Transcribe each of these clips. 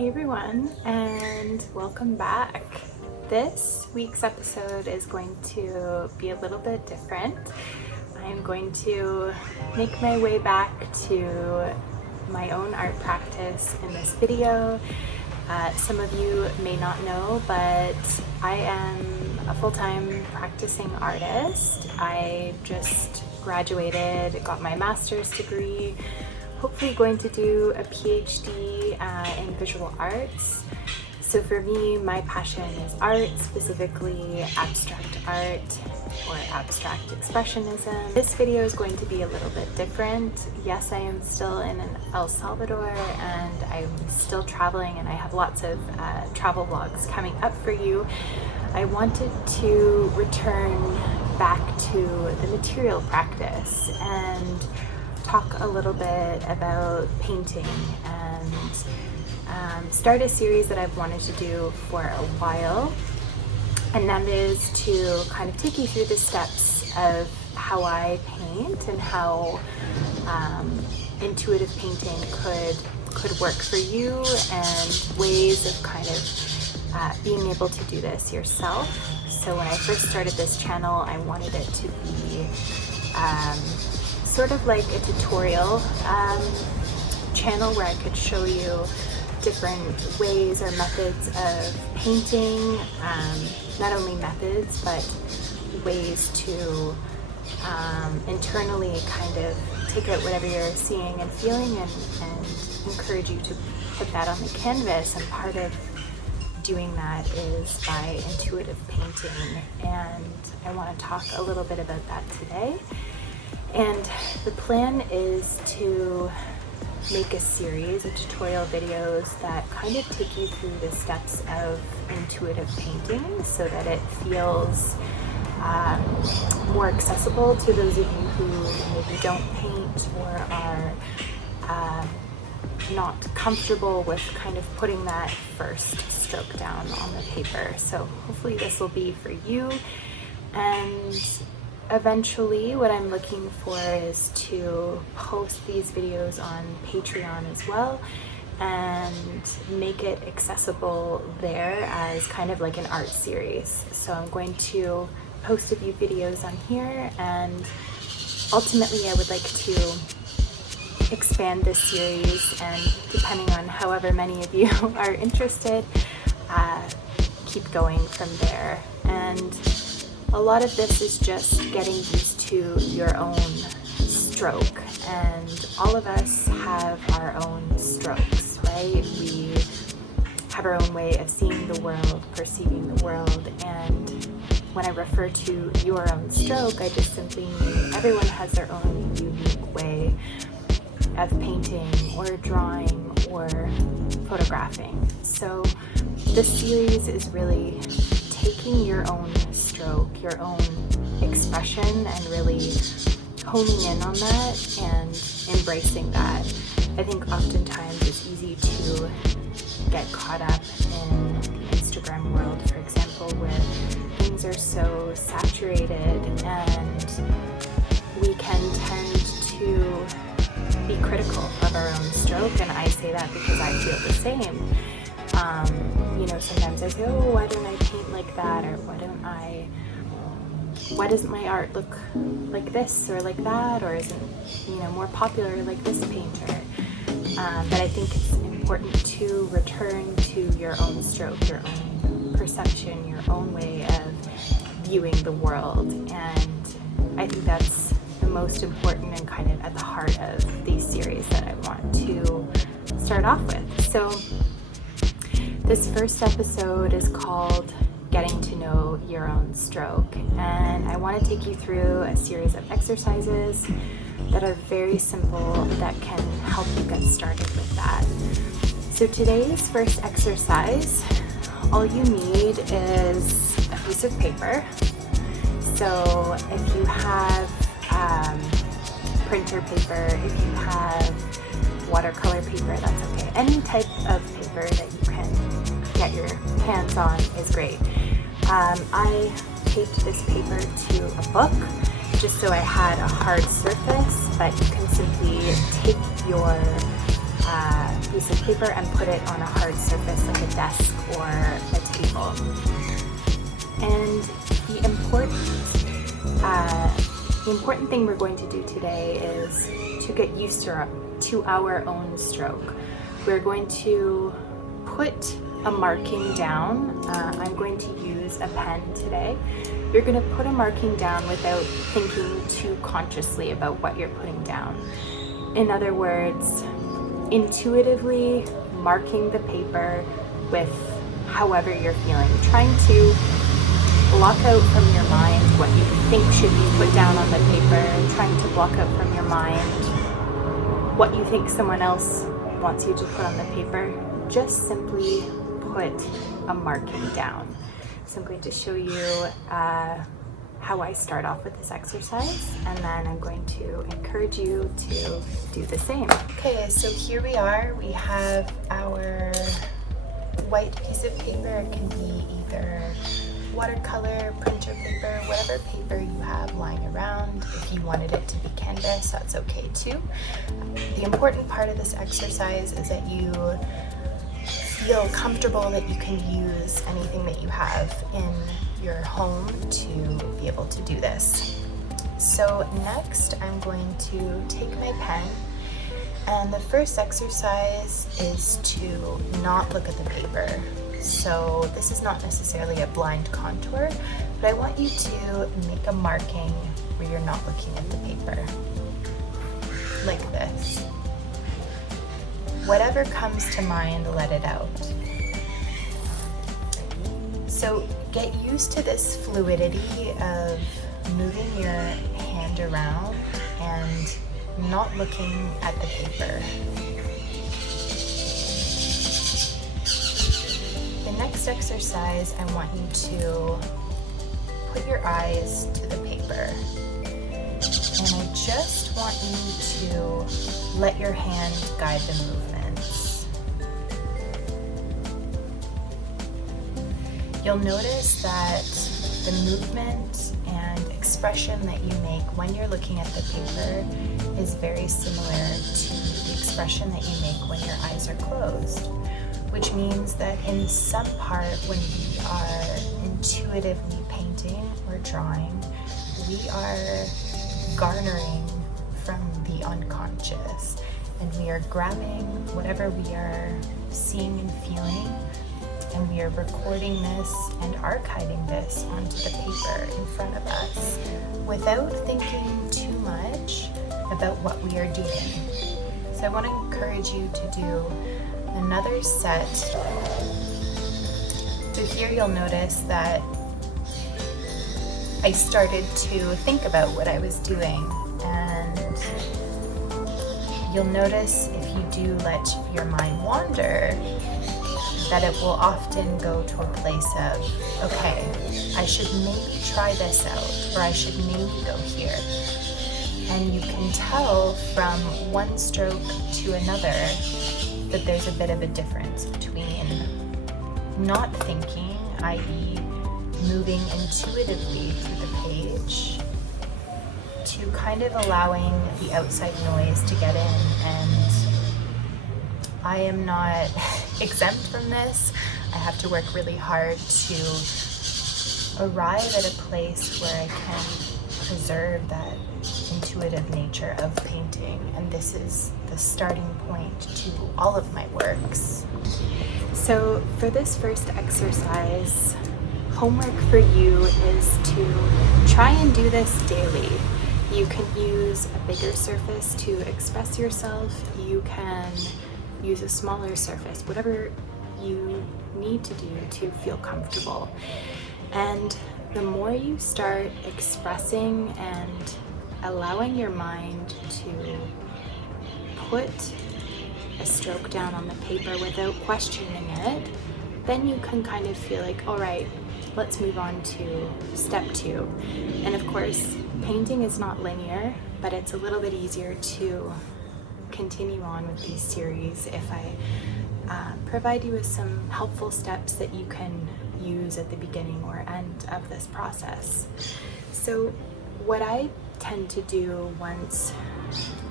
Hey everyone, and welcome back. This week's episode is going to be a little bit different. I'm going to make my way back to my own art practice in this video. Some of you may not know, but I am a full-time practicing artist. I just graduated, got my master's degree, hopefully going to do a PhD in visual arts. So for me, my passion is art, specifically abstract art or abstract expressionism. This video is going to be a little bit different. Yes, I am still in El Salvador and I'm still traveling, and I have lots of travel vlogs coming up for you. I wanted to return back to the material practice and talk a little bit about painting and start a series that I've wanted to do for a while, and that is to kind of take you through the steps of how I paint and how intuitive painting could work for you, and ways of kind of being able to do this yourself. So when I first started this channel, I wanted it to be sort of like a tutorial channel where I could show you different ways or methods of painting, not only methods but ways to internally kind of take out whatever you're seeing and feeling and encourage you to put that on the canvas. And part of doing that is by intuitive painting, and I want to talk a little bit about that today. And the plan is to make a series of tutorial videos that kind of take you through the steps of intuitive painting so that it feels more accessible to those of you who maybe don't paint or are not comfortable with kind of putting that first stroke down on the paper. So hopefully this will be for you. And eventually what I'm looking for is to post these videos on Patreon as well and make it accessible there as kind of like an art series. So I'm going to post a few videos on here, and ultimately I would like to expand this series, and depending on however many of you are interested, keep going from there. And a lot of this is just getting used to your own stroke, and all of us have our own strokes, right? We have our own way of seeing the world, perceiving the world, and when I refer to your own stroke, I just simply mean everyone has their own unique way of painting or drawing or photographing. So this series is really taking your own stroke, your own expression, and really honing in on that and embracing that. I think oftentimes it's easy to get caught up in the Instagram world, for example, where things are so saturated, and we can tend to be critical of our own stroke. And I say that because I feel the same. Sometimes I say, oh, why don't I paint like that? Or why doesn't my art look like this or like that? Or isn't, more popular like this painter? But I think it's important to return to your own stroke, your own perception, your own way of viewing the world. And I think that's the most important and kind of at the heart of these series that I want to start off with. So this first episode is called Getting to Know Your Own Stroke, and I want to take you through a series of exercises that are very simple that can help you get started with that. So today's first exercise, all you need is a piece of paper. So if you have printer paper, if you have watercolor paper, that's okay. Any type of paper that you can get your hands on is great. I taped this paper to a book just so I had a hard surface, but you can simply take your piece of paper and put it on a hard surface like a desk or a table. And the important thing we're going to do today is to get used to our own stroke. We're going to put a marking down. I'm going to use a pen today. You're going to put a marking down without thinking too consciously about what you're putting down. In other words, intuitively marking the paper with however you're feeling, trying to block out from your mind what you think should be put down on the paper, trying to block out from your mind what you think someone else wants you to put on the paper. Just simply put a marking down. So I'm going to show you how I start off with this exercise, and then I'm going to encourage you to do the same. Okay, so here we are. We have our white piece of paper. It can be either watercolor, printer paper, whatever paper you have lying around. If you wanted it to be canvas, that's okay too. The important part of this exercise is that you feel comfortable that you can use anything that you have in your home to be able to do this. So next I'm going to take my pen, and the first exercise is to not look at the paper. So this is not necessarily a blind contour, but I want you to make a marking where you're not looking at the paper, like this. Whatever comes to mind, let it out. So get used to this fluidity of moving your hand around and not looking at the paper. The next exercise, I want you to put your eyes to the paper. And I just want you to let your hand guide the movements. You'll notice that the movement and expression that you make when you're looking at the paper is very similar to the expression that you make when your eyes are closed, which means that in some part when we are intuitively painting or drawing, we are garnering from the unconscious, and we are grabbing whatever we are seeing and feeling, and we are recording this and archiving this onto the paper in front of us without thinking too much about what we are doing. So I want to encourage you to do another set. So here you'll notice that I started to think about what I was doing, and you'll notice if you do let your mind wander that it will often go to a place of, okay, I should maybe try this out, or I should maybe go here. And you can tell from one stroke to another that there's a bit of a difference between not thinking, i.e. moving intuitively through the page, to kind of allowing the outside noise to get in. And I am not exempt from this. I have to work really hard to arrive at a place where I can preserve that intuitive nature of painting, and this is the starting point to all of my works. So for this first exercise, homework for you is to try and do this daily. You can use a bigger surface to express yourself. You can use a smaller surface, whatever you need to do to feel comfortable. And the more you start expressing and allowing your mind to put a stroke down on the paper without questioning it, then you can kind of feel like, all right, let's move on to step 2. And of course, painting is not linear, but it's a little bit easier to continue on with these series if I provide you with some helpful steps that you can use at the beginning or end of this process. So what I tend to do once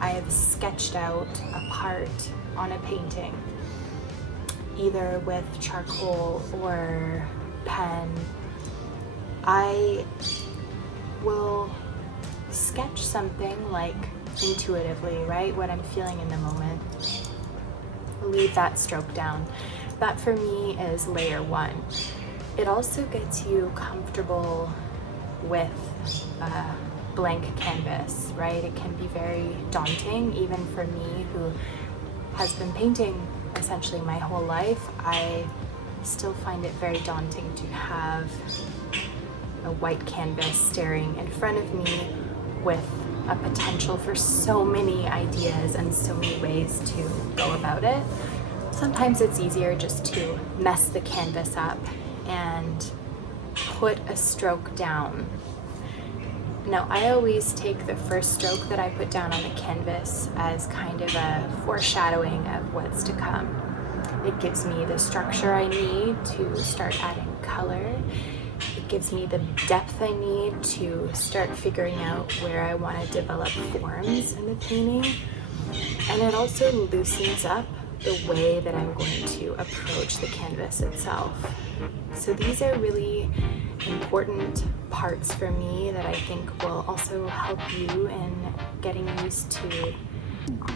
I have sketched out a part on a painting, either with charcoal or pen, I will sketch something like intuitively, right? What I'm feeling in the moment. Leave that stroke down. That for me is layer one. It also gets you comfortable with blank canvas, right? It can be very daunting, even for me who has been painting essentially my whole life. I still find it very daunting to have a white canvas staring in front of me with a potential for so many ideas and so many ways to go about it. Sometimes it's easier just to mess the canvas up and put a stroke down. Now, I always take the first stroke that I put down on the canvas as kind of a foreshadowing of what's to come. It gives me the structure I need to start adding color. It gives me the depth I need to start figuring out where I want to develop forms in the painting. And it also loosens up the way that I'm going to approach the canvas itself. So these are really important parts for me that I think will also help you in getting used to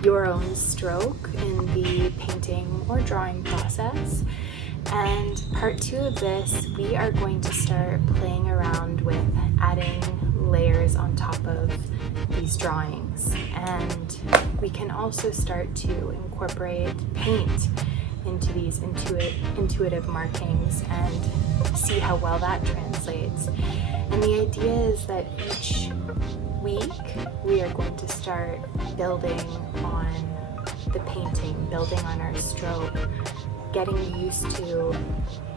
your own stroke in the painting or drawing process. And part 2 of this, we are going to start playing around with adding layers on top of these drawings. And we can also start to incorporate paint into these intuitive markings and see how well that translates. And the idea is that each week we are going to start building on the painting, building on our stroke, getting used to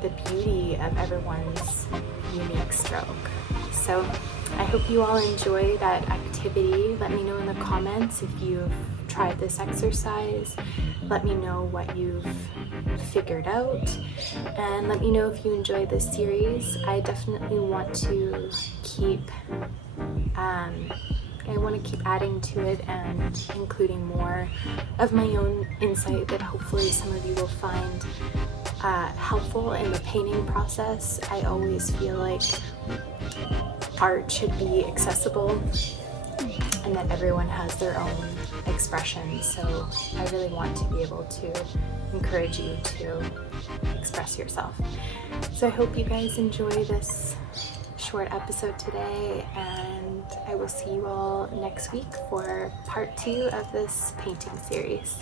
the beauty of everyone's unique stroke. So I hope you all enjoy that activity. Let me know in the comments if you've tried this exercise. Let me know what you've figured out, and let me know if you enjoyed this series. I definitely want to keep adding to it and including more of my own insight that hopefully some of you will find helpful in the painting process. I always feel like art should be accessible and that everyone has their own expression. So I really want to be able to encourage you to express yourself. So I hope you guys enjoy this short episode today, and I will see you all next week for part 2 of this painting series.